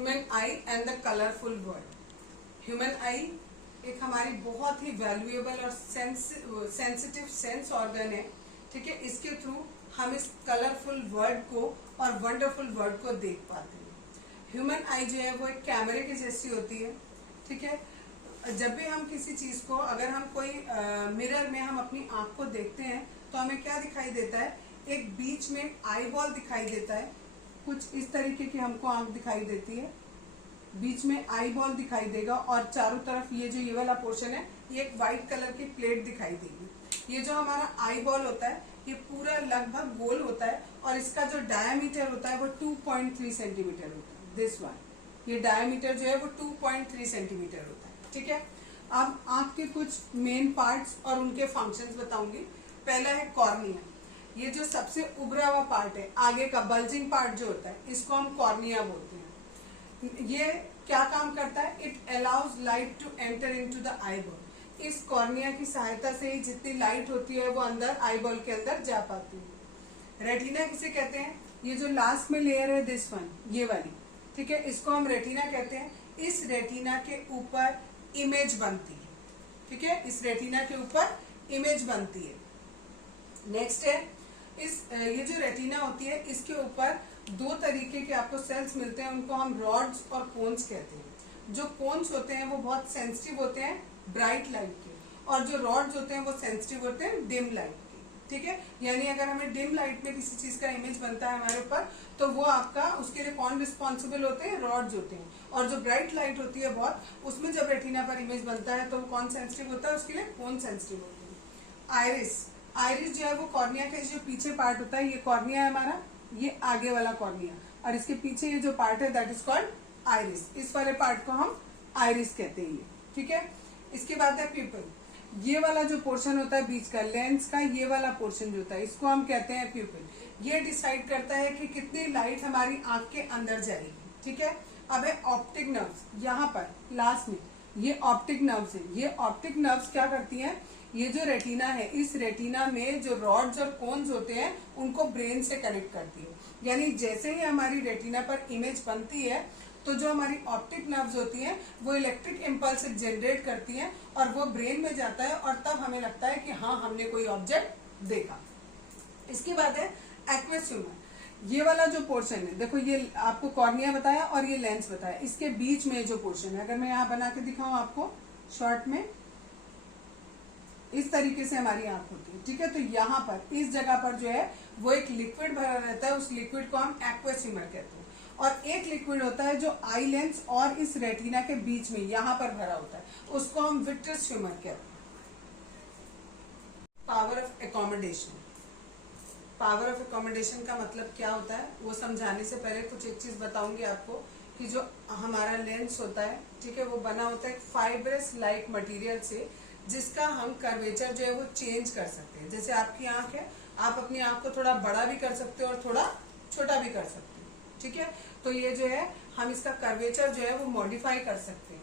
Human I and the colourful world. Human आई एक हमारी बहुत ही वैल्यूएबल और सेंसिटिव सेंस ऑर्गन है, ठीक है। इसके थ्रू हम इस कलरफुल वर्ल्ड को और वंडरफुल वर्ल्ड को देख पाते हैं। ह्यूमन आई जो है वो एक कैमरे की जैसी होती है, ठीक है। जब भी हम किसी चीज को, अगर हम कोई मिरर में हम अपनी आंख को देखते हैं तो हमें क्या दिखाई देता है, एक बीच में आई बॉल दिखाई देता है, कुछ इस तरीके की हमको आंख दिखाई देती है, बीच में आई बॉल दिखाई देगा और चारों तरफ ये वाला पोर्शन है, ये एक व्हाइट कलर की प्लेट दिखाई देगी। ये जो हमारा आई बॉल होता है ये पूरा लगभग गोल होता है और इसका जो डायामीटर होता है वो 2.3 सेंटीमीटर होता है। दिस वन, ये डायामीटर जो है वो 2.3 सेंटीमीटर होता है, ठीक है। अब आंख के कुछ मेन पार्ट्स और उनके फंक्शंस बताऊंगी। पहला है कॉर्निया, ये जो सबसे उभरा हुआ पार्ट है, आगे का बल्जिंग पार्ट जो होता है, इसको हम कॉर्निया बोलते हैं। ये क्या काम करता है, it allows light to enter into the eyeball. इस कॉर्निया की सहायता से ही जितनी लाइट होती है वो अंदर आईबॉल के अंदर जा पाती है। रेटिना किसे कहते हैं, ये जो लास्ट में लेयर है दिस वन, ये वाली, ठीक है, इसको हम रेटिना कहते हैं। इस रेटिना के ऊपर इमेज बनती है, ठीक है, इस रेटिना के ऊपर इमेज बनती है। नेक्स्ट है ये जो रेटिना होती है इसके ऊपर दो तरीके के आपको सेल्स मिलते हैं, उनको हम रॉड्स और कोन्स कहते हैं। जो कोन्स होते हैं वो बहुत सेंसिटिव होते हैं ब्राइट लाइट के, और जो रॉड्स होते हैं वो सेंसिटिव होते हैं डिम लाइट के, ठीक है। यानी अगर हमें डिम लाइट में किसी चीज का इमेज बनता है हमारे ऊपर, तो वो आपका, उसके लिए कौन रिस्पॉन्सिबल होते हैं, रॉड्स होते हैं। और जो ब्राइट लाइट होती है बहुत, उसमें जब रेटिना पर इमेज बनता है तो वो कौन सेंसिटिव होता है, उसके लिए कौन सेंसिटिव होते हैं। आइरिस जो है वो कॉर्निया का जो पीछे पार्ट होता है, ये कॉर्निया है हमारा, ये आगे वाला कॉर्निया, और इसके पीछे ये जो पार्ट है दैट इज कॉल्ड आइरिस। इस वाले पार्ट को हम आइरिस कहते हैं, ठीक है। इसके बाद है प्यूपिल, ये वाला जो पोर्शन होता है बीच का लेंस का, ये वाला पोर्शन जो होता है इसको हम कहते हैं प्यूपिल। ये डिसाइड करता है कि कितनी लाइट हमारी आंख के अंदर जाएगी, ठीक है। अब है ऑप्टिक नर्व्स, यहाँ पर लास्ट में ये ऑप्टिक नर्व्स है। ये ऑप्टिक नर्व्स क्या करती हैं, ये जो रेटिना है, इस रेटिना में जो रॉड्स और कोन्स होते हैं उनको ब्रेन से कनेक्ट करती है। यानी जैसे ही हमारी रेटिना पर इमेज बनती है तो जो हमारी ऑप्टिक नर्व्स होती हैं वो इलेक्ट्रिक इम्पल्स जनरेट करती हैं और वो ब्रेन में जाता है, और तब हमें लगता है कि हाँ हमने कोई ऑब्जेक्ट देखा। इसके बाद है एक्वस ह्यूमर, ये वाला जो पोर्शन है, देखो ये आपको कॉर्निया बताया और ये लेंस बताया, इसके बीच में जो पोर्शन है, अगर मैं यहाँ बना के दिखाऊं आपको शॉर्ट में, इस तरीके से हमारी आंख होती है, ठीक है। तो यहाँ पर इस जगह पर जो है वो एक लिक्विड भरा रहता है, उस लिक्विड को हम एक्वस ह्यूमर कहते हैं। और एक लिक्विड होता है जो आई लेंस और इस रेटिना के बीच में यहाँ पर भरा होता है, उसको हम विट्रस ह्यूमर कहते हैं। Power of accommodation, power of accommodation का मतलब क्या होता है वो समझाने से पहले कुछ एक चीज बताऊंगी आपको, कि जो हमारा लेंस होता है, ठीक है, वो बना होता है फाइब्रस लाइक मटेरियल से, जिसका हम कर्वेचर जो है वो चेंज कर सकते हैं। जैसे आपकी आंख है, आप अपनी आंख को थोड़ा बड़ा भी कर सकते हो और थोड़ा छोटा भी कर सकते हो, ठीक है। तो ये जो है हम इसका कर्वेचर जो है वो मॉडिफाई कर सकते हैं।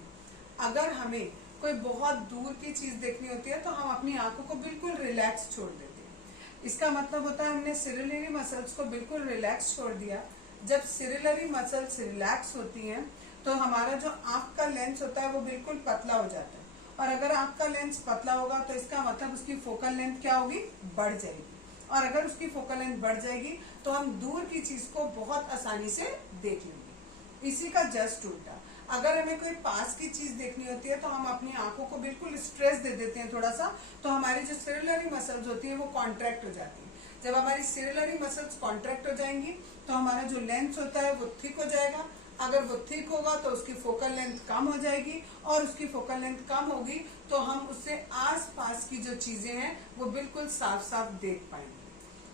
अगर हमें कोई बहुत दूर की चीज देखनी होती है तो हम अपनी आंखों को बिल्कुल रिलैक्स छोड़ देते हैं। इसका मतलब होता है हमने सिरिलरी मसल्स को बिल्कुल रिलैक्स छोड़ दिया। जब सिरिलरी मसल्स रिलैक्स होती हैं तो हमारा जो आंख का लेंस होता है वो बिल्कुल पतला हो जाता है, और अगर आंख का लेंस पतला होगा तो इसका मतलब उसकी फोकल लेंथ क्या होगी, बढ़ जाएगी। और अगर उसकी फोकल लेंथ बढ़ जाएगी तो हम दूर की चीज को बहुत आसानी से देख लेंगे। इसी का जस्ट उल्टा, अगर हमें कोई पास की चीज देखनी होती है तो हम अपनी आंखों को बिल्कुल स्ट्रेस दे देते हैं थोड़ा सा, तो हमारी जो सिरिलरी मसल्स होती है वो कॉन्ट्रैक्ट हो जाती है। जब हमारी सिरिलरी मसल्स कॉन्ट्रैक्ट हो जाएंगी तो हमारा जो लेंस होता है वो थिक हो जाएगा। अगर वो थिक होगा तो उसकी फोकल लेंथ कम हो जाएगी, और उसकी फोकल लेंथ कम होगी तो हम उससे आसपास की जो चीजें हैं वो बिल्कुल साफ साफ देख पाएंगे।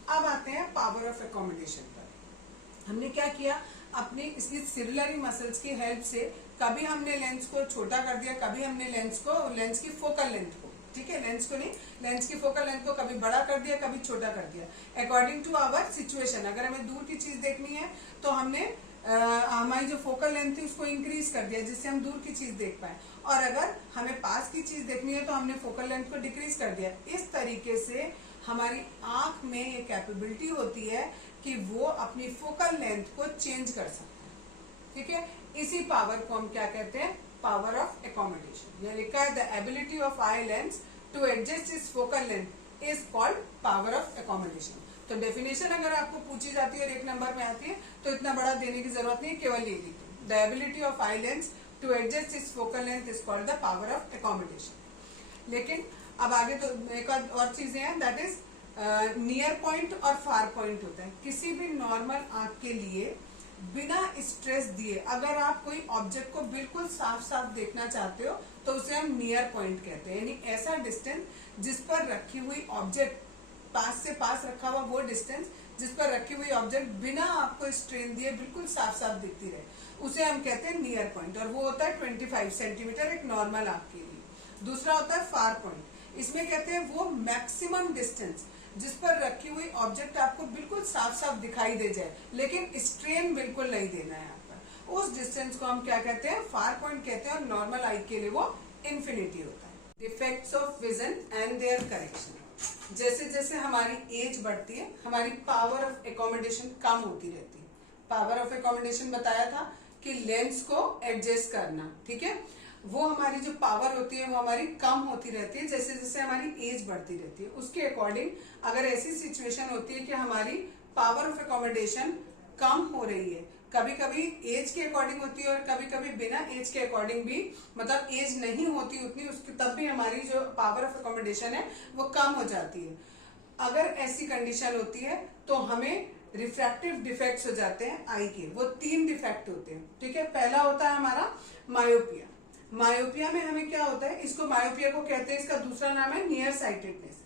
अब आते हैं पावर ऑफ एकोमोडेशन पर। हमने क्या किया, अपनी इसकी सिरिलरी मसल्स की हेल्प से कभी हमने लेंस को छोटा कर दिया, कभी हमने लेंस की फोकल लेंथ को, ठीक है, लेंस को नहीं, लेंस की फोकल लेंथ को कभी बड़ा कर दिया, कभी छोटा कर दिया, अकॉर्डिंग टू आवर सिचुएशन। अगर हमें दूर की चीज देखनी है तो हमने हमारी जो फोकल लेंथ थी उसको इंक्रीज कर दिया जिससे हम दूर की चीज देख पाए, और अगर हमें पास की चीज देखनी है तो हमने फोकल लेंथ को डिक्रीज कर दिया। इस तरीके से हमारी आंख में ये कैपेबिलिटी होती है कि वो अपनी फोकल लेंथ को चेंज कर सकता है, ठीक है, इसी पावर को हम क्या कहते हैं, पावर ऑफ एकोमोडेशन। यहाँ लिखा है the ability of eye lens to adjust its focal length is called power of accommodation. तो डेफिनेशन अगर आपको पूछी जाती है और 1 नंबर में आती है तो इतना बड़ा देने की जरूरत नहीं, केवल ये लिखो the ability of eye lens to adjust its focal length is called the power of accommodation. लेकिन अब आगे तो एक और चीजें हैं, दैट इज नियर पॉइंट और फार पॉइंट होता है। किसी भी नॉर्मल आंख के लिए बिना स्ट्रेस दिए अगर आप कोई ऑब्जेक्ट को बिल्कुल साफ साफ देखना चाहते हो तो उसे हम नियर पॉइंट कहते हैं, यानी ऐसा डिस्टेंस जिस पर रखी हुई ऑब्जेक्ट पास से पास रखा हुआ वो डिस्टेंस जिस पर रखी हुई ऑब्जेक्ट बिना आपको स्ट्रेन दिए बिल्कुल साफ साफ दिखती रहे, उसे हम कहते हैं नियर पॉइंट, और वो होता है 25 सेंटीमीटर एक नॉर्मल आंख के लिए। दूसरा होता है फार पॉइंट, इसमें कहते हैं वो मैक्सिमम डिस्टेंस जिस पर रखी हुई ऑब्जेक्ट आपको बिल्कुल साफ साफ दिखाई दे जाए लेकिन स्ट्रेन बिल्कुल नहीं देना है यहाँ पर, उस डिस्टेंस को हम क्या कहते हैं, फार पॉइंट कहते हैं, और नॉर्मल आई के लिए वो इन्फिनिटी होता है। Defects of vision and their correction. जैसे जैसे हमारी एज बढ़ती है हमारी पावर ऑफ एकोमोडेशन कम होती रहती है। पावर ऑफ एकोमोडेशन बताया था कि लेंस को एडजस्ट करना, ठीक है, वो हमारी जो पावर होती है वो हमारी कम होती रहती है जैसे जैसे हमारी एज बढ़ती रहती है। उसके अकॉर्डिंग अगर ऐसी सिचुएशन होती है कि हमारी पावर ऑफ एकोमोडेशन कम हो रही है, कभी कभी एज के अकॉर्डिंग होती है और कभी कभी बिना एज के अकॉर्डिंग भी, मतलब एज नहीं होती उतनी उसकी, तब भी हमारी जो पावर ऑफ एकोमोडेशन है वो कम हो जाती है। अगर ऐसी कंडीशन होती है तो हमें रिफ्रैक्टिव डिफेक्ट्स हो जाते हैं आई के। वो 3 डिफेक्ट होते हैं, ठीक है। पहला होता है हमारा मायोपिया। मायोपिया में हमें क्या होता है, इसको मायोपिया को कहते हैं, इसका दूसरा नाम है नियर साइटेडनेस।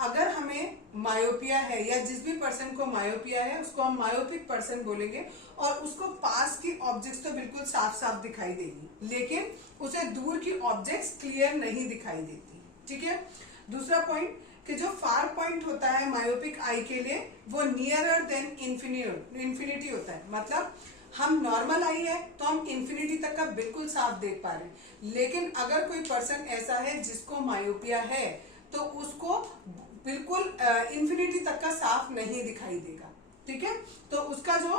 अगर हमें मायोपिया है या जिस भी पर्सन को मायोपिया है उसको हम मायोपिक पर्सन बोलेंगे, और उसको पास की ऑब्जेक्ट्स तो बिल्कुल साफ साफ दिखाई देगी लेकिन उसे दूर की ऑब्जेक्ट्स क्लियर नहीं दिखाई देती, ठीक है। दूसरा पॉइंट कि जो फार पॉइंट होता है मायोपिक आई के लिए वो नियरर देन इन्फिनिटी होता है। मतलब हम नॉर्मल आई है तो हम इन्फिनिटी तक का बिल्कुल साफ देख पा रहे हैं, लेकिन अगर कोई पर्सन ऐसा है जिसको मायोपिया है तो उसको बिल्कुल इन्फिनिटी तक का साफ नहीं दिखाई देगा, ठीक है। तो उसका जो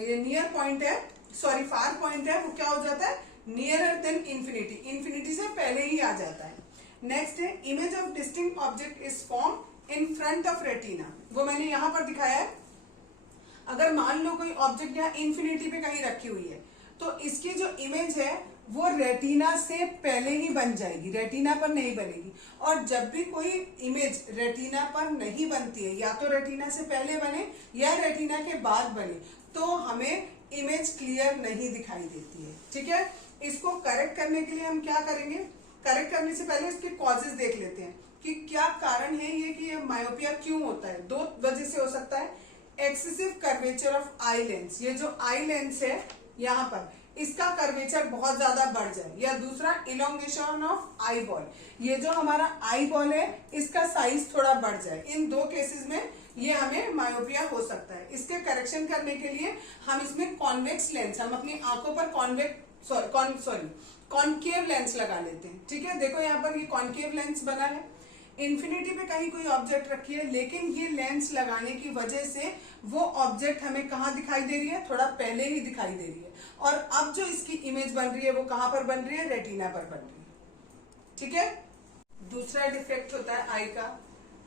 ये नियर पॉइंट है, सॉरी फार पॉइंट है, वो क्या हो जाता है, नियरर देन इन्फिनिटी, इन्फिनिटी से पहले ही आ जाता है। नेक्स्ट है image of distinct object is form in front of retina. वो मैंने यहाँ पर दिखाया है। अगर मान लो कोई ऑब्जेक्ट यहाँ इन्फिनिटी पे कहीं रखी हुई है तो इसकी जो इमेज है वो रेटिना से पहले ही बन जाएगी, रेटिना पर नहीं बनेगी। और जब भी कोई इमेज रेटिना पर नहीं बनती है, या तो रेटिना से पहले बने या रेटिना के बाद बने, तो हमें इमेज क्लियर नहीं दिखाई देती है, ठीक है। इसको करेक्ट करने के लिए हम क्या करेंगे, करेक्ट करने से पहले इसके कॉजेज देख लेते हैं कि क्या कारण है ये कि ये मायोपिया क्यों होता है। 2 वजह से हो सकता है। Excessive curvature of eye lens, ये जो आई लेंस है यहाँ पर इसका कर्वेचर बहुत ज्यादा बढ़ जाए, या दूसरा इलोंगेशन ऑफ आई बॉल, ये जो हमारा आई बॉल है इसका साइज थोड़ा बढ़ जाए। इन 2 केसेस में ये हमें मायोपिया हो सकता है। इसके करेक्शन करने के लिए हम इसमें कॉन्वेक्स लेंस, हम अपनी आंखों पर कॉनकेव लेंस लगा लेते हैं, ठीक है। देखो यहाँ पर ये कॉनकेव लेंस बना है, इन्फिनिटी पे कहीं कोई ऑब्जेक्ट रखी है लेकिन ये लेंस लगाने की वजह से वो ऑब्जेक्ट हमें कहाँ दिखाई दे रही है, थोड़ा पहले ही दिखाई दे रही है, और अब जो इसकी इमेज बन रही है वो कहाँ पर बन रही है, रेटिना पर बन रही है, ठीक है। दूसरा डिफेक्ट होता है आई का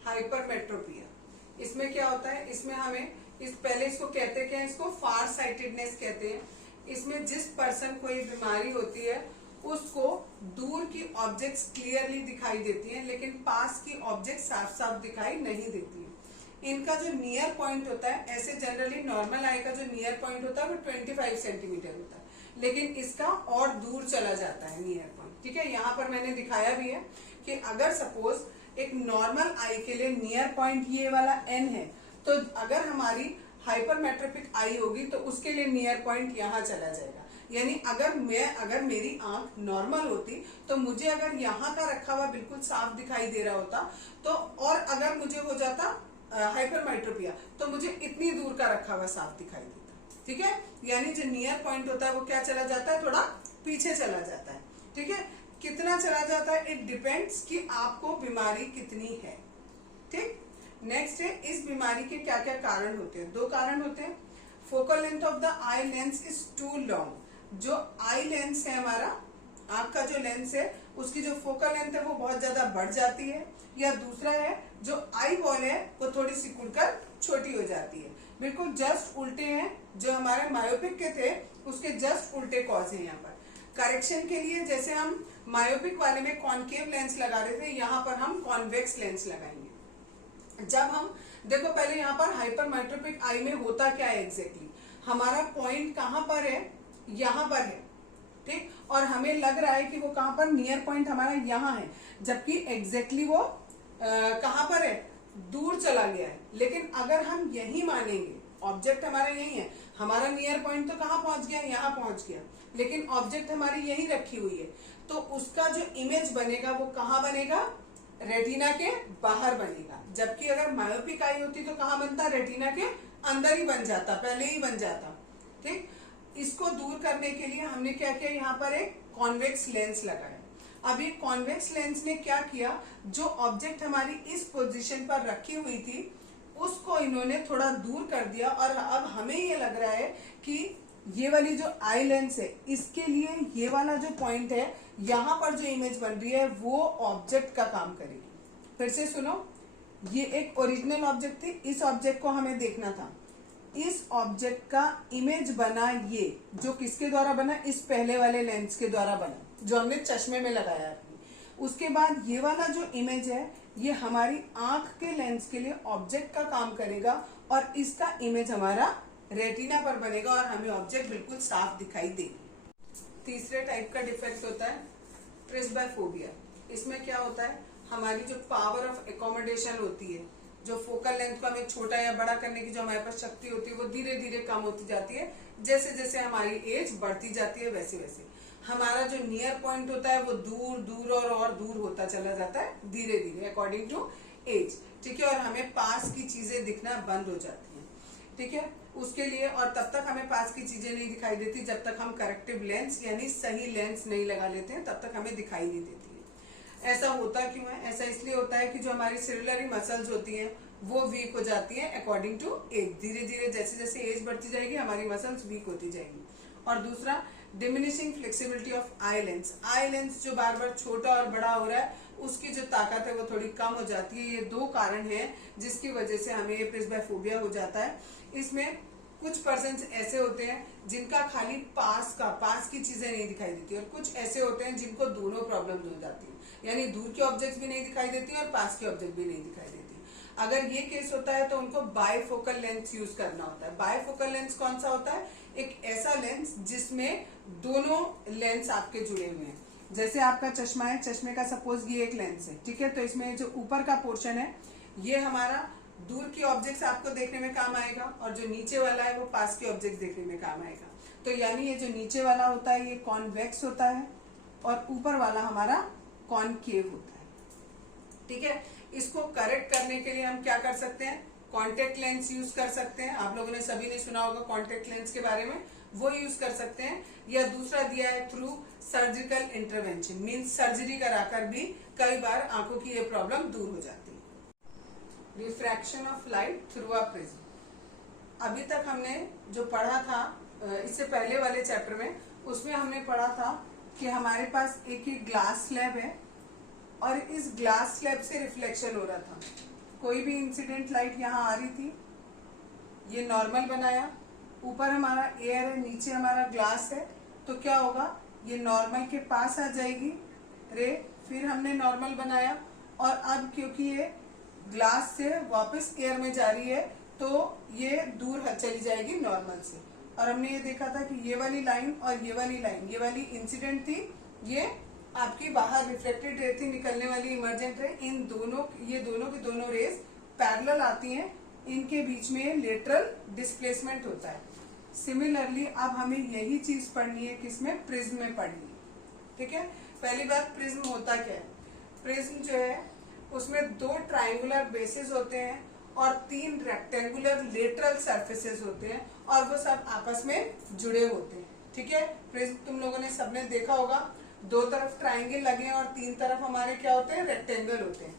हाइपरमेट्रोपिया। इसमें क्या होता है, इसमें हमें पहले इसको कहते हैं, इसको फार साइटेडनेस कहते हैं। इसमें जिस पर्सन को ये बीमारी होती है उसको दूर की ऑब्जेक्ट्स क्लियरली दिखाई देती हैं लेकिन पास की ऑब्जेक्ट साफ साफ दिखाई नहीं देती है। इनका जो नियर पॉइंट होता है, ऐसे जनरली नॉर्मल आई का जो नियर पॉइंट होता है वो 25 सेंटीमीटर होता है, लेकिन इसका और दूर चला जाता है नियर पॉइंट, ठीक है। यहाँ पर मैंने दिखाया भी है कि अगर सपोज एक नॉर्मल आई के लिए नियर पॉइंट ये वाला n है, तो अगर हमारी हाइपरमेट्रोपिक आई होगी तो उसके लिए नियर पॉइंट यहाँ चला जाएगा। यानी अगर मेरी आंख नॉर्मल होती तो मुझे अगर यहाँ का रखा हुआ बिल्कुल साफ दिखाई दे रहा होता तो, और अगर मुझे हो जाता हाइपरमेट्रोपिया तो मुझे इतनी दूर का रखा हुआ साफ दिखाई देता, ठीक है। यानी जो नियर पॉइंट होता है वो क्या चला जाता है, थोड़ा पीछे चला जाता है, ठीक है। कितना चला जाता है, इट डिपेंड्स कि आपको बीमारी कितनी है, ठीक। नेक्स्ट है इस बीमारी के क्या क्या कारण होते हैं। 2 कारण होते हैं। Focal length of the eye lens is too long. जो आई लेंस है हमारा, आंख का जो लेंस है, उसकी जो फोकल लेंथ है वो बहुत ज्यादा बढ़ जाती है। या दूसरा है जो आई बॉल है वो थोड़ी सी खुलकर छोटी हो जाती है। बिल्कुल जस्ट उल्टे हैं, जो हमारे मायोपिक के थे उसके जस्ट उल्टे कॉज हैं। यहाँ पर करेक्शन के लिए जैसे हम मायोपिक वाले में कॉनकेव लेंस लगा रहे थे, यहाँ पर हम कॉन्वेक्स लेंस लगाएंगे। जब हम देखो पहले यहाँ पर हाइपरमेट्रोपिक आई में होता क्या है एग्जैक्टली, हमारा पॉइंट कहाँ पर है, यहाँ पर है, ठीक, और हमें लग रहा है कि वो कहाँ पर, नियर पॉइंट हमारा यहाँ है, जबकि एग्जैक्टली वो कहाँ पर है, दूर चला गया है। लेकिन अगर हम यही मानेंगे, ऑब्जेक्ट हमारा यही है, हमारा नियर पॉइंट तो कहाँ पहुंच गया, यहाँ पहुंच गया, लेकिन ऑब्जेक्ट हमारी यही रखी हुई है, तो उसका जो इमेज बनेगा वो कहाँ बनेगा, रेटिना के बाहर बनेगा। जबकि अगर मायोपिक आई होती तो कहाँ बनता, रेटिना के अंदर ही बन जाता, पहले ही बन जाता, ठीक। इसको दूर करने के लिए हमने क्या किया, यहाँ पर एक कॉन्वेक्स लेंस लगाया। अब ये कॉन्वेक्स लेंस ने क्या किया, जो ऑब्जेक्ट हमारी इस पोजीशन पर रखी हुई थी उसको इन्होंने थोड़ा दूर कर दिया, और अब हमें ये लग रहा है कि ये वाली जो आई लेंस है इसके लिए ये वाला जो पॉइंट है, यहाँ पर जो इमेज बन रही है वो ऑब्जेक्ट का काम करेगी। फिर से सुनो, ये एक ओरिजिनल ऑब्जेक्ट थी, इस ऑब्जेक्ट को हमें देखना था, इस ऑब्जेक्ट का इमेज बना ये, जो किसके द्वारा बना, इस पहले वाले लेंस के द्वारा बना जो हमने चश्मे में लगाया है। उसके बाद ये वाला जो इमेज है ये हमारी आंख के लेंस के लिए ऑब्जेक्ट का काम करेगा, और इसका इमेज हमारा रेटिना पर बनेगा और हमें ऑब्जेक्ट बिल्कुल साफ दिखाई देगी। तीसरे टाइप का डिफेक्ट होता है प्रिस्बाफोबिया। इसमें क्या होता है, हमारी जो पावर ऑफ एकोमोडेशन होती है, जो फोकल लेंथ को हमें छोटा या बड़ा करने की जो हमारे पास शक्ति होती है वो धीरे धीरे कम होती जाती है। जैसे जैसे हमारी एज बढ़ती जाती है वैसे वैसे हमारा जो नियर पॉइंट होता है वो दूर दूर और दूर होता चला जाता है धीरे धीरे अकॉर्डिंग टू एज, ठीक है। और हमें पास की चीजें दिखना बंद हो जाती हैं, ठीक है। उसके लिए, और तब तक हमें पास की चीजें नहीं दिखाई देती जब तक हम करेक्टिव लेंस यानी सही लेंस नहीं लगा लेते हैं, तब तक हमें दिखाई नहीं देती है। ऐसा होता क्यों है, ऐसा इसलिए होता है कि जो हमारी सेलुलरी मसल्स होती हैं वो वीक हो जाती है अकॉर्डिंग टू एज। धीरे धीरे जैसे जैसे एज बढ़ती जाएगी हमारी मसल्स वीक होती जाएंगी। और दूसरा, diminishing flexibility of eye lens. Eye lens जो बार बार छोटा और बड़ा हो रहा है उसकी जो ताकत है वो थोड़ी कम हो जाती है। ये दो कारण हैं जिसकी वजह से हमें ये प्रिस्बाफोबिया हो जाता है। इसमें कुछ पर्सन ऐसे होते हैं जिनका खाली पास की चीजें नहीं दिखाई देती, और कुछ ऐसे होते हैं जिनको दोनों प्रॉब्लम हो जाती है, यानी दूर के ऑब्जेक्ट्स भी नहीं दिखाई देती और पास के ऑब्जेक्ट भी नहीं दिखाई देती। अगर ये केस होता है तो उनको बायफोकल लेंस यूज करना होता है। बायफोकल लेंस कौन सा होता है, एक ऐसा लेंस जिसमें दोनों लेंस आपके जुड़े हुए हैं। जैसे आपका चश्मा है, चश्मे का सपोज ये एक लेंस है, ठीक है, तो इसमें जो ऊपर का पोर्शन है ये हमारा दूर के ऑब्जेक्ट्स आपको देखने में काम आएगा, और जो नीचे वाला है वो पास के ऑब्जेक्ट्स देखने में काम आएगा। तो यानी ये जो नीचे वाला होता है ये कॉन्वेक्स होता है और ऊपर वाला हमारा कॉनकेव होता है, ठीक है। इसको करेक्ट करने के लिए हम क्या कर सकते हैं, कॉन्टेक्ट लेंस यूज कर सकते हैं। आप लोगों ने सभी ने सुना होगा कॉन्टेक्ट लेंस के बारे में, वो यूज कर सकते हैं। या दूसरा दिया है through surgical intervention, means surgery कराकर भी कई बार आंखों की ये प्रॉब्लम दूर हो जाती है। Refraction of light through a prism. अभी तक हमने जो पढ़ा था इससे पहले वाले चैप्टर में, उसमें हमने पढ़ा था कि हमारे पास एक ही ग्लास स्लैब है और इस ग्लास स्लैब से रिफ्लेक्शन हो रहा था। कोई भी इंसिडेंट लाइट यहाँ आ रही थी, ये नॉर्मल बनाया, ऊपर हमारा एयर है, नीचे हमारा ग्लास है, तो क्या होगा, ये नॉर्मल के पास आ जाएगी रे, फिर हमने नॉर्मल बनाया, और अब क्योंकि ये ग्लास से वापस एयर में जा रही है तो ये दूर चली जाएगी नॉर्मल से। और हमने ये देखा था कि ये वाली लाइन और ये वाली लाइन, ये वाली इंसिडेंट थी, ये आपकी बाहर रिफ्लेक्टेड रे थी, निकलने वाली इमर्जेंट रे। इन दोनों, ये दोनों की दोनों रेज पैरेलल आती हैं, इनके बीच में लेटरल डिस्प्लेसमेंट होता है। सिमिलरली अब हमें यही चीज पढ़नी है, किसमें, प्रिज्म में पढ़नी है, ठीक है। पहली बात, प्रिज्म होता क्या है। प्रिज्म जो है उसमें दो ट्राइंगुलर बेसिस होते हैं और तीन रेक्टेंगुलर लेटरल सरफेसेस होते हैं, और वो सब आपस में जुड़े होते हैं, ठीक है। प्रिज्म तुम लोगों ने सबने देखा होगा, दो तरफ ट्राइंगल लगे हैं और तीन तरफ हमारे क्या होते हैं, रेक्टेंगल होते हैं।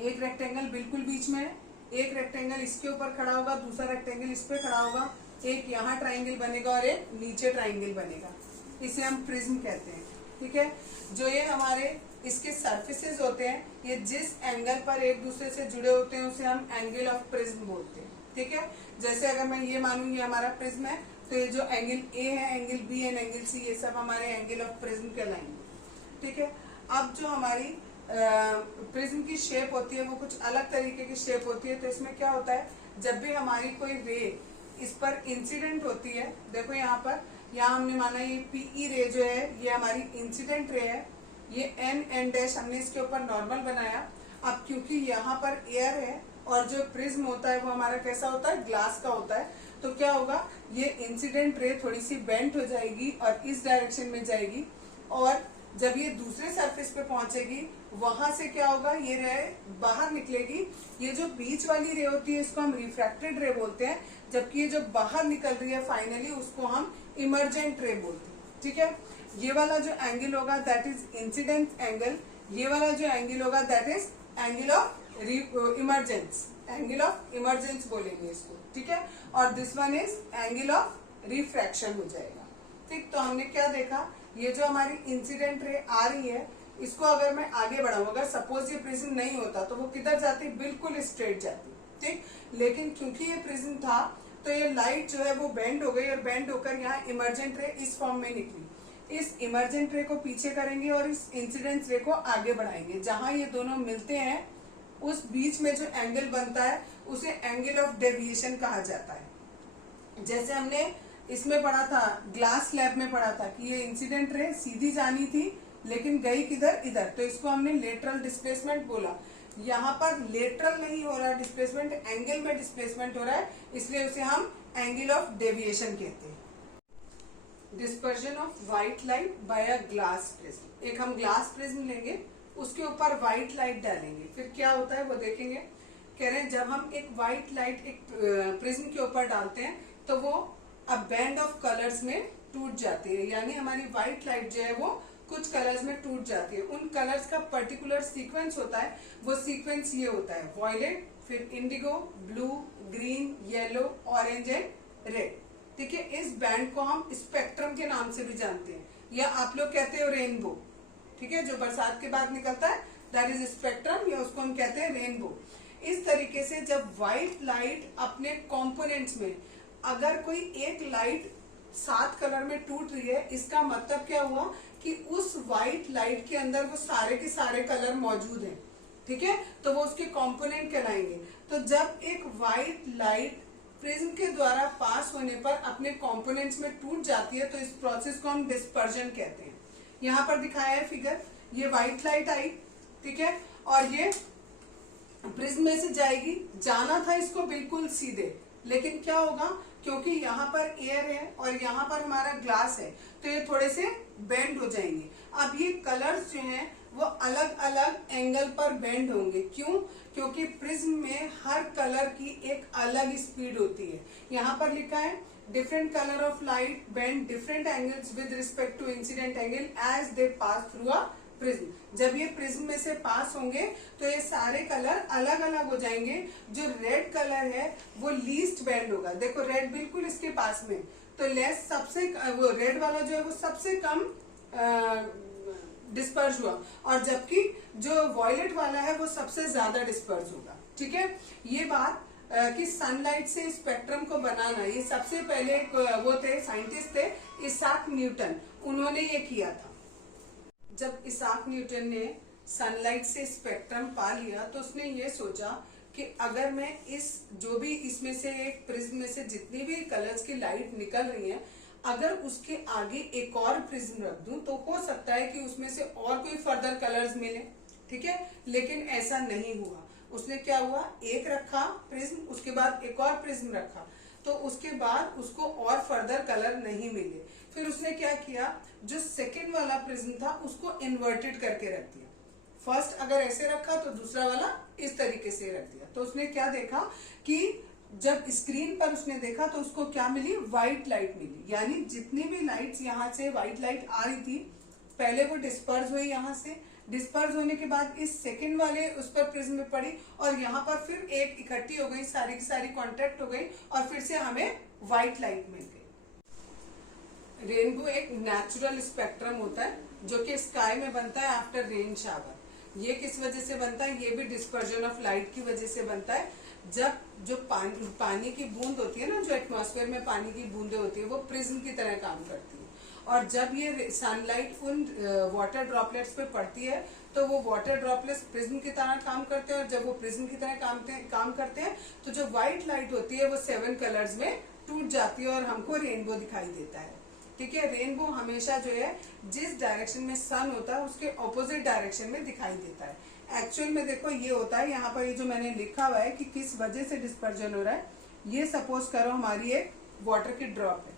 एक रेक्टेंगल बिल्कुल बीच में है, एक रेक्टेंगल इसके ऊपर खड़ा होगा, दूसरा रेक्टेंगल इस पे खड़ा होगा, एक यहाँ ट्राइंगल बनेगा और एक नीचे ट्राइंगल बनेगा। इसे हम प्रिज्म कहते हैं। ठीक है, जो ये हमारे इसके सरफेसेस होते हैं, ये जिस एंगल पर एक दूसरे से जुड़े होते हैं उसे हम एंगल ऑफ प्रिज्म बोलते हैं। ठीक है, जैसे अगर मैं ये मानूं ये हमारा प्रिज्म है, तो ये जो एंगल ए है, angle B and angle C, ये सब हमारे एंगल ऑफ प्रिज्म कहलाएंगे। ठीक है, अब जो हमारी प्रिज्म की शेप होती है वो कुछ अलग तरीके की शेप होती है। तो इसमें क्या होता है, जब भी हमारी कोई रे इस पर इंसिडेंट होती है, देखो यहाँ हमने माना ये पीई रे जो है ये हमारी इंसिडेंट रे है, ये एन एन डैश हमने इसके ऊपर नॉर्मल बनाया। अब क्योंकि यहाँ पर एयर है और जो प्रिज्म होता है वो हमारा कैसा होता है, ग्लास का होता है, तो क्या होगा, ये इंसिडेंट रे थोड़ी सी बेंट हो जाएगी और इस डायरेक्शन में जाएगी, और जब ये दूसरे सरफेस पे पहुंचेगी वहां से क्या होगा, ये रे बाहर निकलेगी। ये जो बीच वाली रे होती है इसको हम रिफ्रैक्टेड रे बोलते हैं, जबकि ये जो बाहर निकल रही है फाइनली उसको हम इमर्जेंट रे बोलते हैं। ठीक है, ये वाला जो एंगल होगा दैट इज इंसिडेंट एंगल, ये वाला जो एंगल होगा that is angle of emergence, angle of emergence बोलेंगे इसको। ठीक है, और this one is angle of refraction हो जाएगा। ठीक, तो हमने क्या देखा, ये जो हमारी इंसिडेंट रे आ रही है इसको अगर मैं आगे बढ़ाऊं, अगर सपोज ये प्रिज्म नहीं होता तो वो किधर जाती, बिल्कुल स्ट्रेट जाती। ठीक, लेकिन क्योंकि ये प्रिज्म था तो ये लाइट जो है वो बेंड हो गई और बेंड होकर यहाँ इमर्जेंट रे इस फॉर्म में निकली। इस इमर्जेंट रे को पीछे करेंगे और इस इंसिडेंट रे को आगे बढ़ाएंगे। जहां ये दोनों मिलते हैं उस बीच में जो एंगल बनता है उसे एंगल ऑफ डेविएशन कहा जाता है। जैसे हमने इसमें पढ़ा था, ग्लास स्लैब में पढ़ा था कि ये इंसिडेंट रे सीधी जानी थी लेकिन गई किधर, इधर, तो इसको हमने लेटरल डिस्प्लेसमेंट बोला। यहाँ पर लेटरल नहीं हो रहा है डिस्प्लेसमेंट, एंगल में डिस्प्लेसमेंट हो रहा है, इसलिए उसे हम एंगल ऑफ डेविएशन कहते हैं। Dispersion of white light by a glass prism, एक हम ग्लास प्रिज्म लेंगे उसके ऊपर व्हाइट लाइट डालेंगे, फिर क्या होता है वो देखेंगे। कह रहे हैं जब हम एक व्हाइट लाइट एक प्रिज्म के ऊपर डालते हैं तो वो अब बैंड ऑफ कलर्स में टूट जाती है, यानी हमारी व्हाइट लाइट जो है वो कुछ कलर्स में टूट जाती है। उन कलर्स का पर्टिकुलर सीक्वेंस होता है, वो सीक्वेंस ये होता है, वॉयलेट, फिर Indigo, blue, green, yellow, orange and red. ठीक है, इस बैंड को हम स्पेक्ट्रम के नाम से भी जानते हैं, या आप लोग कहते हो रेनबो। ठीक है, जो बरसात के बाद निकलता है दैट इज स्पेक्ट्रम, या उसको हम कहते हैं रेनबो। इस तरीके से जब व्हाइट लाइट अपने कॉम्पोनेंट्स में, अगर कोई एक लाइट 7 कलर में टूट रही है, इसका मतलब क्या हुआ कि उस व्हाइट लाइट के अंदर वो सारे के सारे कलर मौजूद हैं। ठीक है, तो वो उसके कंपोनेंट कहलाएंगे। तो जब एक व्हाइट लाइट प्रिज्म के द्वारा पास होने पर अपने कंपोनेंट्स में टूट जाती है तो इस प्रोसेस को हम डिस्पर्जन कहते हैं। यहाँ पर दिखाया है फिगर, ये व्हाइट लाइट आई, ठीक है, और ये प्रिज्म में से जाएगी, जाना था इसको बिल्कुल सीधे, लेकिन क्या होगा, क्योंकि यहाँ पर एयर है और यहाँ पर हमारा ग्लास है तो ये थोड़े से बेंड हो जाएंगे। अब ये कलर्स जो हैं वो अलग अलग एंगल पर बेंड होंगे। क्यों? क्योंकि प्रिज्म में हर कलर की एक अलग स्पीड होती है। यहाँ पर लिखा है different colour of light bend different angles with respect to incident angle as they pass through a prism. जब ये प्रिज्म में से पास होंगे तो ये सारे कलर अलग अलग हो जाएंगे। जो रेड कलर है वो लीस्ट बेंड होगा। देखो रेड बिल्कुल इसके पास में, तो लेस सबसे, वो रेड वाला जो है वो सबसे कम डिस्पर्स हुआ, और जबकि जो वॉयलेट वाला है वो सबसे ज्यादा डिस्पर्स होगा। ठीक है, ये बात कि सनलाइट से स्पेक्ट्रम को बनाना, ये सबसे पहले वो थे साइंटिस्ट थे इसाक न्यूटन, उन्होंने ये किया था। जब इसाक न्यूटन ने सनलाइट से स्पेक्ट्रम पा लिया तो उसने ये सोचा कि अगर मैं इस जो भी इसमें से एक प्रिज्म में से जितनी भी कलर्स की लाइट निकल रही है, अगर उसके आगे एक और प्रिज्म रख दूं तो हो सकता है कि उसमें से और कोई फर्दर कलर्स मिले। ठीक है, लेकिन ऐसा नहीं हुआ। उसने क्या हुआ, एक रखा प्रिज्म, उसके बाद एक और प्रिज्म रखा, तो उसके बाद उसको और फर्दर कलर नहीं मिले। फिर उसने क्या किया, जो सेकंड वाला प्रिज्म था उसको इन्वर्टेड करके रख दिया। फर्स्ट अगर ऐसे रखा तो दूसरा वाला इस तरीके से रख दिया। तो उसने क्या देखा कि जब स्क्रीन पर उसने देखा तो उसको क्या मिली, व्हाइट लाइट मिली। यानी जितनी भी लाइट्स यहाँ से व्हाइट लाइट आ रही थी, पहले वो डिस्पर्स हुई यहाँ से, डिस्पर्स होने के बाद इस सेकंड वाले उस पर प्रिज्म में पड़ी और यहाँ पर फिर एक इकट्ठी हो गई, सारी की सारी कांटेक्ट हो गई और फिर से हमें व्हाइट लाइट मिल गई। रेनबो एक नेचुरल स्पेक्ट्रम होता है जो कि स्काई में बनता है आफ्टर रेन शावर। ये किस वजह से बनता है? ये भी डिस्पर्जन ऑफ लाइट की वजह से बनता है। जब जो पानी की बूंद होती है ना, जो एटमॉस्फेयर में पानी की बूंदें होती है, वो प्रिज्म की तरह काम करती है और जब ये सनलाइट उन वाटर ड्रॉपलेट्स पे पड़ती है तो वो वाटर ड्रॉपलेट्स प्रिज्म की तरह काम करते हैं और जब वो प्रिज्म की तरह काम करते हैं तो जो व्हाइट लाइट होती है वो 7 कलर्स में टूट जाती है और हमको रेनबो दिखाई देता है। ठीक है, रेनबो हमेशा जो है जिस डायरेक्शन में सन होता है उसके ऑपोजिट डायरेक्शन में दिखाई देता है। एक्चुअल में देखो ये होता है, यहाँ पर ये जो मैंने लिखा हुआ है कि किस वजह से डिस्पर्जन हो रहा है। ये सपोज करो हमारी एक वाटर की ड्रॉप है,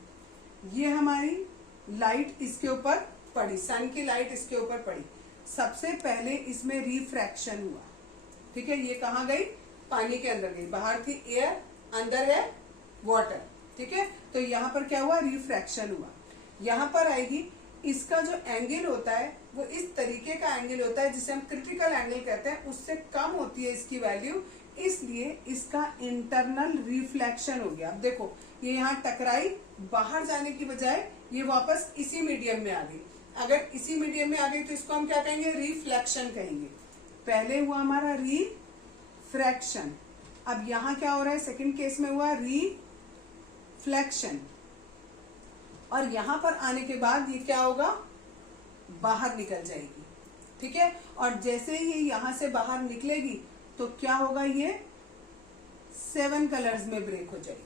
ये हमारी लाइट इसके ऊपर पड़ी, सन की लाइट इसके ऊपर पड़ी। सबसे पहले इसमें रिफ्रैक्शन हुआ। ठीक है, ये कहाँ गई? पानी के अंदर गई। बाहर थी एयर, अंदर है वाटर। ठीक है, तो यहाँ पर क्या हुआ? रिफ्रैक्शन हुआ। यहाँ पर आएगी, इसका जो एंगल होता है वो इस तरीके का एंगल होता है जिसे हम क्रिटिकल एंगल कहते हैं, उससे कम होती है इसकी वैल्यू, इसलिए इसका इंटरनल रिफ्लेक्शन हो गया। अब देखो ये यहाँ टकराई, बाहर जाने की बजाय ये वापस इसी मीडियम में आ गई। अगर इसी मीडियम में आ गई तो इसको हम क्या कहेंगे? रिफ्लेक्शन कहेंगे। पहले हुआ हमारा रिफ्रैक्शन, अब यहाँ क्या हो रहा है? सेकंड केस में हुआ रिफ्लेक्शन और यहां पर आने के बाद ये क्या होगा? बाहर निकल जाएगी। ठीक है, और जैसे ही यहां से बाहर निकलेगी तो क्या होगा? ये 7 कलर्स में ब्रेक हो जाएगी।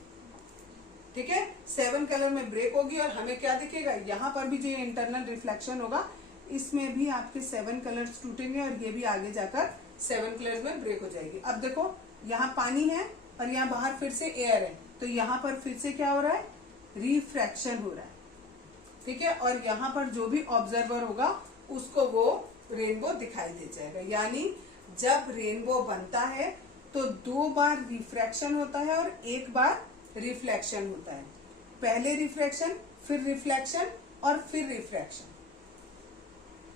ठीक है, 7 कलर में ब्रेक होगी और हमें क्या दिखेगा? यहाँ पर भी जो ये इंटरनल रिफ्लेक्शन होगा इसमें भी आपके 7 कलर्स टूटेंगे और ये भी आगे जाकर 7 कलर्स में ब्रेक हो जाएगी। अब देखो यहाँ पानी है और यहाँ बाहर फिर से एयर है, तो यहाँ पर फिर से क्या हो रहा है? रिफ्रैक्शन हो रहा है। ठीक है, और यहाँ पर जो भी ऑब्जर्वर होगा उसको वो रेनबो दिखाई दे जाएगा। यानी जब रेनबो बनता है तो 2 बार रिफ्रैक्शन होता है और 1 बार रिफ्लेक्शन होता है। पहले रिफ्रैक्शन, फिर रिफ्लेक्शन और फिर रिफ्रैक्शन।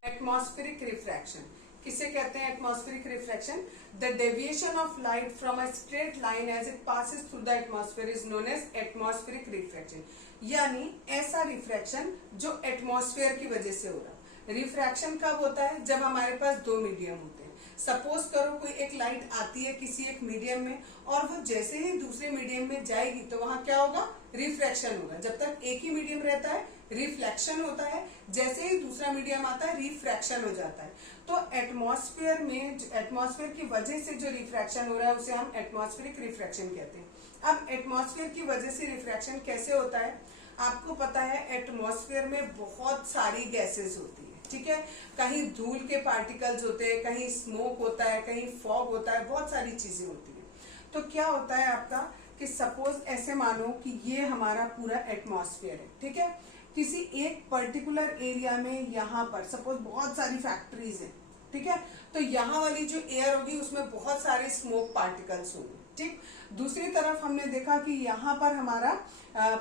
एटमॉस्फेरिक रिफ्रैक्शन किसे कहते हैं? Atmospheric refraction, the deviation of light from a straight line as it passes through the atmosphere is known as atmospheric refraction. यानी ऐसा रिफ्रैक्शन जो एटमॉस्फेयर की वजह से हो रहा। रिफ्रैक्शन कब होता है? जब हमारे पास 2 मीडियम होते हैं। सपोज करो कोई एक लाइट आती है किसी एक मीडियम में और वो जैसे ही दूसरे मीडियम में जाएगी तो वहां क्या होगा? रिफ्रैक्शन होगा। जब तक एक ही मीडियम रहता है रिफ्लेक्शन होता है, जैसे ही दूसरा मीडियम आता है रिफ्रैक्शन हो जाता है। तो एटमॉस्फेयर में, एटमॉस्फेयर की वजह से जो रिफ्रैक्शन हो रहा है उसे हम एटमॉस्फेरिक रिफ्रैक्शन कहते हैं। अब एटमॉस्फेयर की वजह से रिफ्रैक्शन कैसे होता है? आपको पता है एटमॉस्फेयर में बहुत सारी गैसेस होती है। ठीक है, कहीं धूल के पार्टिकल्स होते हैं, कहीं स्मोक होता है, कहीं फॉग होता है, बहुत सारी चीजें होती है। तो क्या होता है आपका कि सपोज ऐसे मानो कि ये हमारा पूरा एटमॉस्फेयर है। ठीक है, किसी एक पर्टिकुलर एरिया में यहाँ पर सपोज बहुत सारी फैक्ट्रीज हैं। ठीक है, तो यहाँ वाली जो एयर होगी उसमें बहुत सारे स्मोक पार्टिकल्स होंगे। ठीक, दूसरी तरफ हमने देखा कि यहाँ पर हमारा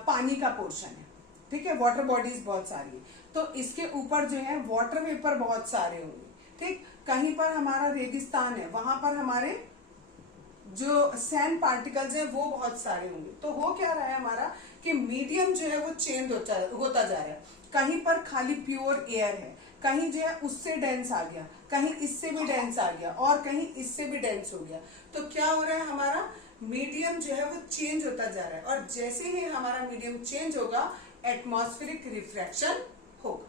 पानी का पोर्शन है। ठीक है, वाटर बॉडीज बहुत सारी है, तो इसके ऊपर जो है वाटर वेपर बहुत सारे होंगे। ठीक, कहीं पर हमारा रेगिस्तान है, वहां पर हमारे जो सैंड पार्टिकल्स है वो बहुत सारे होंगे। तो हो क्या रहा है हमारा कि मीडियम जो है वो चेंज होता जा रहा है। कहीं पर खाली प्योर एयर है, कहीं जो है उससे डेंस आ गया, कहीं इससे भी डेंस आ गया और कहीं इससे भी डेंस हो गया। तो क्या हो रहा है? हमारा मीडियम जो है वो चेंज होता जा रहा है और जैसे ही हमारा मीडियम चेंज होगा एटमॉस्फेरिक रिफ्रैक्शन होगा।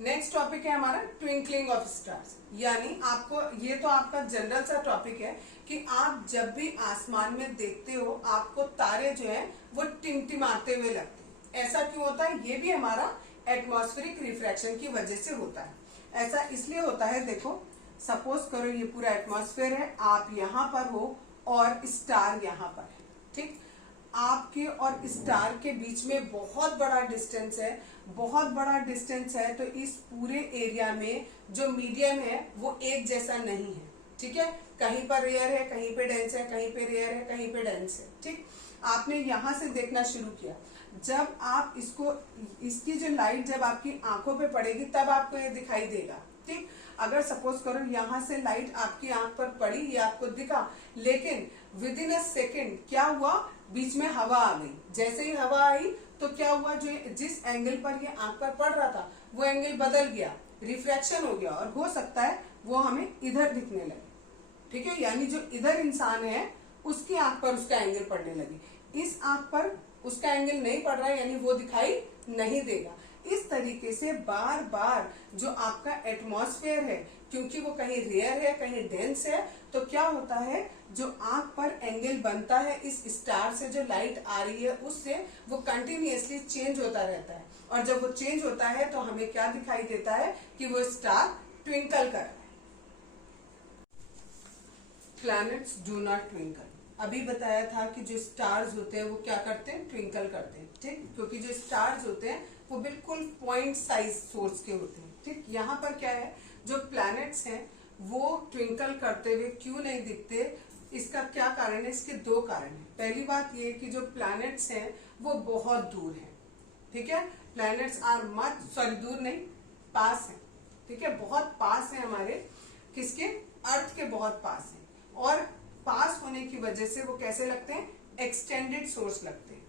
नेक्स्ट टॉपिक है हमारा ट्विंकलिंग ऑफ स्टार्स। यानी आपको, ये तो आपका जनरल सा टॉपिक है कि आप जब भी आसमान में देखते हो आपको तारे जो है वो टिमटिमाते हुए लगते हैं। ऐसा क्यों होता है? ये भी हमारा एटमॉस्फेरिक रिफ्रैक्शन की वजह से होता है। ऐसा इसलिए होता है, देखो सपोज करो ये पूरा एटमॉस्फेयर है, आप यहाँ पर हो और स्टार यहाँ पर है। ठीक, आपके और स्टार के बीच में बहुत बड़ा डिस्टेंस है, बहुत बड़ा डिस्टेंस है, तो इस पूरे एरिया में जो मीडियम है वो एक जैसा नहीं है। ठीक है, कहीं पर रेयर है, कहीं पे डेंस है, कहीं पे रेयर है, कहीं पे डेंस है। ठीक, आपने यहां से देखना शुरू किया, जब आप इसको, इसकी जो लाइट जब आपकी आंखों पे पड़ेगी तब आपको ये दिखाई देगा। ठीक, अगर सपोज करो यहाँ से लाइट आपकी आंख पर पड़ी, ये आपको दिखा, लेकिन विद इन अ सेकेंड क्या हुआ, बीच में हवा आ गई। जैसे ही हवा आई तो क्या हुआ, जो जिस एंगल पर ये आंख पर पड़ रहा था वो एंगल बदल गया, रिफ्रैक्शन हो गया, और हो सकता है वो हमें इधर दिखने लगे। ठीक है, यानी जो इधर इंसान है उसकी आंख पर उसका एंगल पड़ने लगी, इस आंख पर उसका एंगल नहीं पड़ रहा है, यानी वो दिखाई नहीं देगा। इस तरीके से बार बार जो आपका एटमॉस्फेयर है, क्योंकि वो कहीं रेयर है, कहीं डेंस है, तो क्या होता है, जो आंख पर एंगल बनता है इस स्टार से, जो लाइट आ रही है उससे, वो कंटिन्यूअसली चेंज होता रहता है। और जब वो चेंज होता है तो हमें क्या दिखाई देता है कि वो स्टार ट्विंकल कर रहा है। Planets do not twinkle. अभी बताया था कि जो स्टार्स होते हैं वो क्या करते हैं, ट्विंकल करते हैं। ठीक, क्योंकि जो स्टार्स होते हैं वो बिल्कुल पॉइंट साइज सोर्स के होते हैं। ठीक, यहाँ पर क्या है, जो प्लैनेट्स हैं वो ट्विंकल करते हुए क्यों नहीं दिखते, इसका क्या कारण है, इसके दो कारण है। पहली बात ये कि जो प्लैनेट्स हैं वो बहुत दूर हैं। ठीक है, प्लैनेट्स आर मच, सॉरी दूर नहीं, पास है। ठीक है, बहुत पास है हमारे, किसके, अर्थ के बहुत पास है। और पास होने की वजह से वो कैसे लगते हैं, एक्सटेंडेड सोर्स लगते हैं।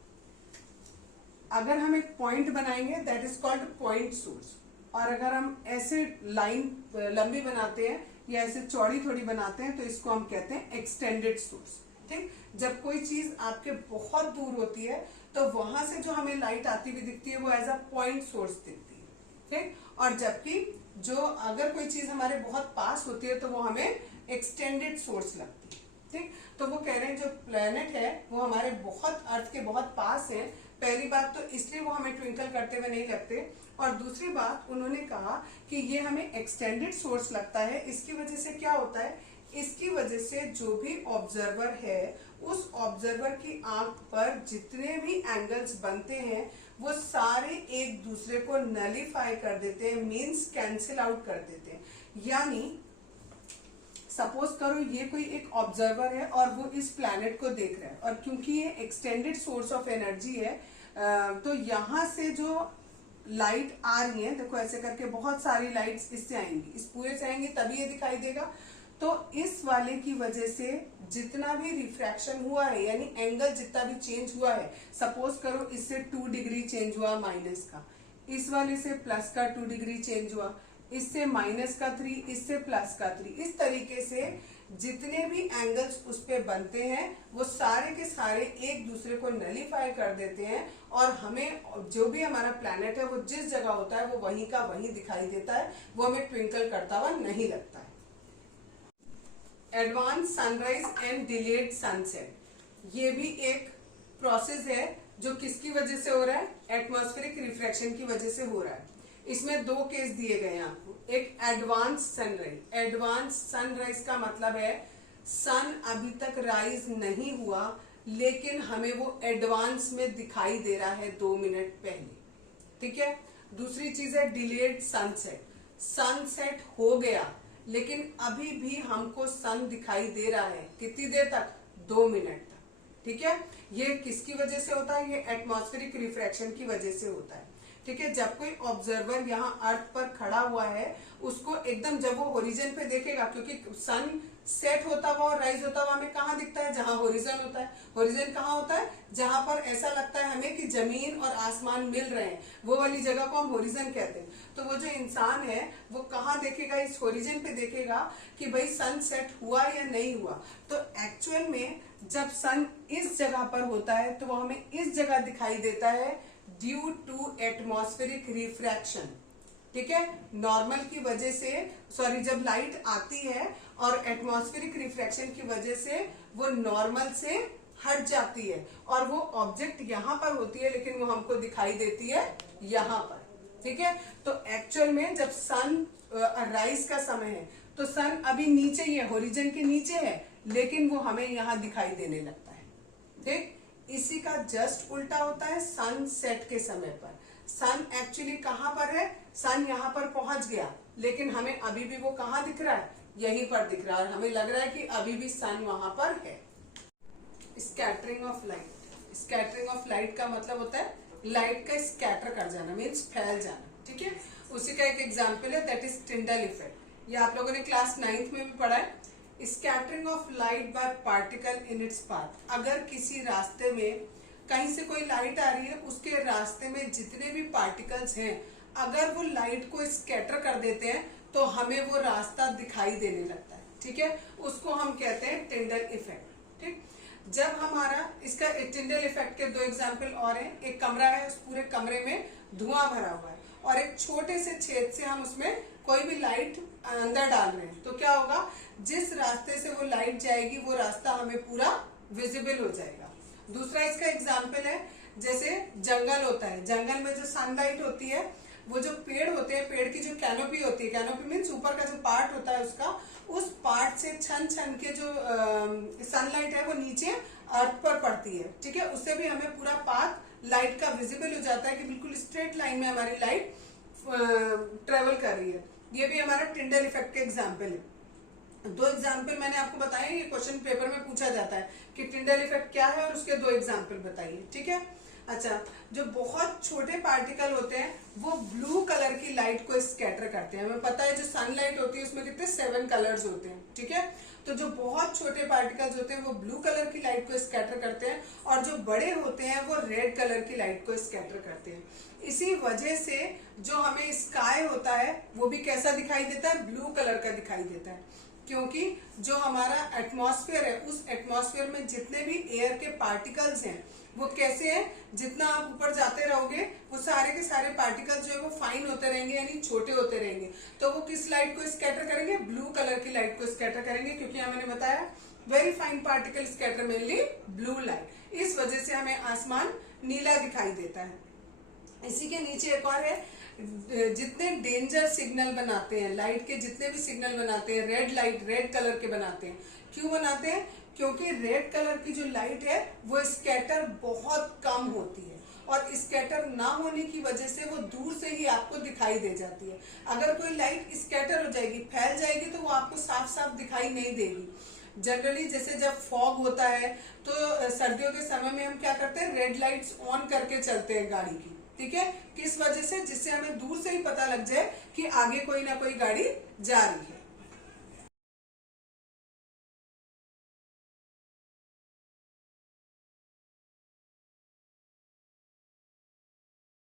अगर हम एक पॉइंट बनाएंगे that is called point source, और अगर हम ऐसे लाइन लंबी बनाते हैं या ऐसे चौड़ी थोड़ी बनाते हैं तो इसको हम कहते हैं एक्सटेंडेड सोर्स। ठीक, जब कोई चीज आपके बहुत दूर होती है तो वहां से जो हमें लाइट आती हुई दिखती है वो एज अ पॉइंट सोर्स दिखती है। ठीक, और जबकि जो अगर कोई चीज हमारे बहुत पास होती है तो वो हमें एक्सटेंडेड सोर्स लगती है। ठीक, तो वो कह रहे हैं जो प्लेनेट है वो हमारे बहुत, अर्थ के बहुत पास है। पहली बात तो इसलिए वो हमें ट्विंकल करते हुए नहीं लगते, और दूसरी बात उन्होंने कहा कि ये हमें एक्सटेंडेड सोर्स लगता है। इसकी वजह से क्या होता है, इसकी वजह से जो भी ऑब्जर्वर है उस ऑब्जर्वर की आंख पर जितने भी एंगल्स बनते हैं वो सारे एक दूसरे को नलीफाई कर देते हैं, मींस कैंसिल आउट कर देते हैं। यानी सपोज करो ये कोई एक ऑब्जर्वर है और वो इस प्लैनेट को देख रहा है, और क्योंकि ये एक्सटेंडेड सोर्स ऑफ एनर्जी है तो यहां से जो लाइट आ रही है, देखो ऐसे करके बहुत सारी लाइट्स इससे आएंगी, इस पूरे से आएंगी तभी ये दिखाई देगा। तो इस वाले की वजह से जितना भी रिफ्रैक्शन हुआ है, यानी एंगल जितना भी चेंज हुआ है, सपोज करो इससे 2 डिग्री चेंज हुआ माइनस का, इस वाले से प्लस का 2 डिग्री चेंज हुआ, इससे माइनस का 3, इससे प्लस का 3, इस तरीके से जितने भी एंगल्स उस पे बनते हैं वो सारे के सारे एक दूसरे को नलीफाई कर देते हैं, और हमें जो भी हमारा प्लैनेट है वो जिस जगह होता है वो वहीं का वहीं दिखाई देता है, वो हमें ट्विंकल करता हुआ नहीं लगता है। Advance sunrise and delayed sunset, ये भी एक प्रोसेस है जो किसकी वजह से हो रहा है, एटमॉस्फेरिक रिफ्रैक्शन की वजह से हो रहा है। इसमें 2 केस दिए गए हैं आपको। एक एडवांस सनराइज, एडवांस सनराइज का मतलब है सन अभी तक राइज नहीं हुआ लेकिन हमें वो एडवांस में दिखाई दे रहा है 2 मिनट पहले। ठीक है, दूसरी चीज है डिलेड सनसेट, सनसेट हो गया लेकिन अभी भी हमको सन दिखाई दे रहा है, कितनी देर तक, 2 मिनट तक। ठीक है, ये किसकी वजह से होता है, ये एटमॉस्फेरिक रिफ्रैक्शन की वजह से होता है। ठीक है, जब कोई ऑब्जर्वर यहाँ अर्थ पर खड़ा हुआ है उसको एकदम जब वो होरिजन पे देखेगा, क्योंकि सन सेट होता हुआ और राइज होता हुआ हमें कहाँ दिखता है, जहां होरिजन होता है। होरिजन कहाँ होता है, जहां पर ऐसा लगता है हमें कि जमीन और आसमान मिल रहे हैं, वो वाली जगह को हम होरिजन कहते हैं। तो वो जो इंसान है वो कहाँ देखेगा, इस होरिजन पे देखेगा कि भाई सन सेट हुआ या नहीं हुआ। तो एक्चुअल में जब सन इस जगह पर होता है तो वो हमें इस जगह दिखाई देता है ड्यू टू एटमॉस्फेरिक रिफ्रैक्शन। ठीक है, नॉर्मल की वजह से, सॉरी, जब लाइट आती है और एटमॉस्फेरिक रिफ्रैक्शन की वजह से वो नॉर्मल से हट जाती है और वो ऑब्जेक्ट यहाँ पर होती है लेकिन वो हमको दिखाई देती है यहाँ पर। ठीक है, तो एक्चुअल में जब सन राइज का समय है तो सन अभी नीचे ही है, होरिजन के नीचे है, लेकिन वो हमें यहाँ दिखाई देने लगता है। ठीक, इसी का जस्ट उल्टा होता है सनसेट के समय पर। सन एक्चुअली कहां पर है, सन यहां पर पहुंच गया लेकिन हमें अभी भी वो कहां दिख रहा है, यहीं पर दिख रहा है, हमें लग रहा है कि अभी भी सन वहां पर है। Scattering of light, scattering of light का मतलब होता है लाइट का स्कैटर कर जाना, मीन्स फैल जाना, ठीक है। उसी का एक एग्जाम्पल है, दैट इज टिंडल इफेक्ट। ये आप लोगों ने क्लास 9th में भी पढ़ा है। Scattering of light by particle in its path, अगर किसी रास्ते में कहीं से कोई लाइट आ रही है, उसके रास्ते में जितने भी पार्टिकल्स हैं, अगर वो लाइट को स्कैटर कर देते हैं तो हमें वो रास्ता दिखाई देने लगता है, ठीक है। उसको हम कहते हैं टिंडल इफेक्ट, ठीक। जब हमारा इसका टिंडल इफेक्ट के 2 एग्जाम्पल और हैं। एक कमरा है, उस पूरे कमरे में धुआं भरा हुआ है और एक छोटे से छेद से हम उसमें कोई भी लाइट अंदर डाल रहे हैं, तो क्या होगा, जिस रास्ते से वो लाइट जाएगी वो रास्ता हमें पूरा विजिबल हो जाएगा। दूसरा इसका एग्जाम्पल है, जैसे जंगल होता है, जंगल में जो सनलाइट होती है, वो जो पेड़ होते हैं, पेड़ की जो कैनोपी होती है, कैनोपी मीन्स ऊपर का जो पार्ट होता है उसका, उस पार्ट से छन छन के जो सनलाइट है वो नीचे अर्थ पर पड़ती है, ठीक है। उससे भी हमें पूरा पाथ लाइट का विजिबल हो जाता है कि बिल्कुल स्ट्रेट लाइन में हमारी लाइट ट्रेवल कर रही है। ये भी हमारा टिंडल इफेक्ट का एग्जाम्पल है। 2 एग्जाम्पल मैंने आपको बताया, ये क्वेश्चन पेपर में पूछा जाता है कि टिंडल इफेक्ट क्या है और उसके 2 एग्जाम्पल बताइए, ठीक है। अच्छा, जो बहुत छोटे पार्टिकल होते हैं वो ब्लू कलर की लाइट को स्कैटर करते हैं। हमें पता है जो सनलाइट होती है उसमें कितने 7 कलर्स होते हैं, ठीक है। तो जो बहुत छोटे पार्टिकल्स होते हैं वो ब्लू कलर की लाइट को स्कैटर करते हैं और जो बड़े होते हैं वो रेड कलर की लाइट को स्कैटर करते हैं। इसी वजह से जो हमें स्काई होता है वो भी कैसा दिखाई देता है, ब्लू कलर का दिखाई देता है, क्योंकि जो हमारा एटमॉस्फेयर है, उस एटमॉस्फेयर में जितने भी एयर के पार्टिकल्स हैं वो कैसे हैं, जितना आप ऊपर जाते रहोगे वो सारे के सारे पार्टिकल्स जो है वो फाइन होते रहेंगे, यानी छोटे होते रहेंगे। तो वो किस लाइट को स्कैटर करेंगे, ब्लू कलर की लाइट को स्कैटर करेंगे, क्योंकि मैंने बताया very fine particle scatter mainly blue light. इस वजह से हमें आसमान नीला दिखाई देता है। इसी के नीचे एक और है, जितने डेंजर सिग्नल बनाते हैं, लाइट के जितने भी सिग्नल बनाते हैं, रेड लाइट रेड कलर के बनाते हैं। क्यों बनाते हैं, क्योंकि रेड कलर की जो लाइट है वो स्कैटर बहुत कम होती है और स्कैटर ना होने की वजह से वो दूर से ही आपको दिखाई दे जाती है। अगर कोई लाइट स्कैटर हो जाएगी, फैल जाएगी, तो वो आपको साफ साफ दिखाई नहीं देगी। जनरली जैसे जब फॉग होता है तो सर्दियों के समय में हम क्या करते हैं, रेड लाइट्स ऑन करके चलते हैं गाड़ी की, ठीक है। किस वजह से, जिससे हमें दूर से ही पता लग जाए कि आगे कोई ना कोई गाड़ी जा रही है।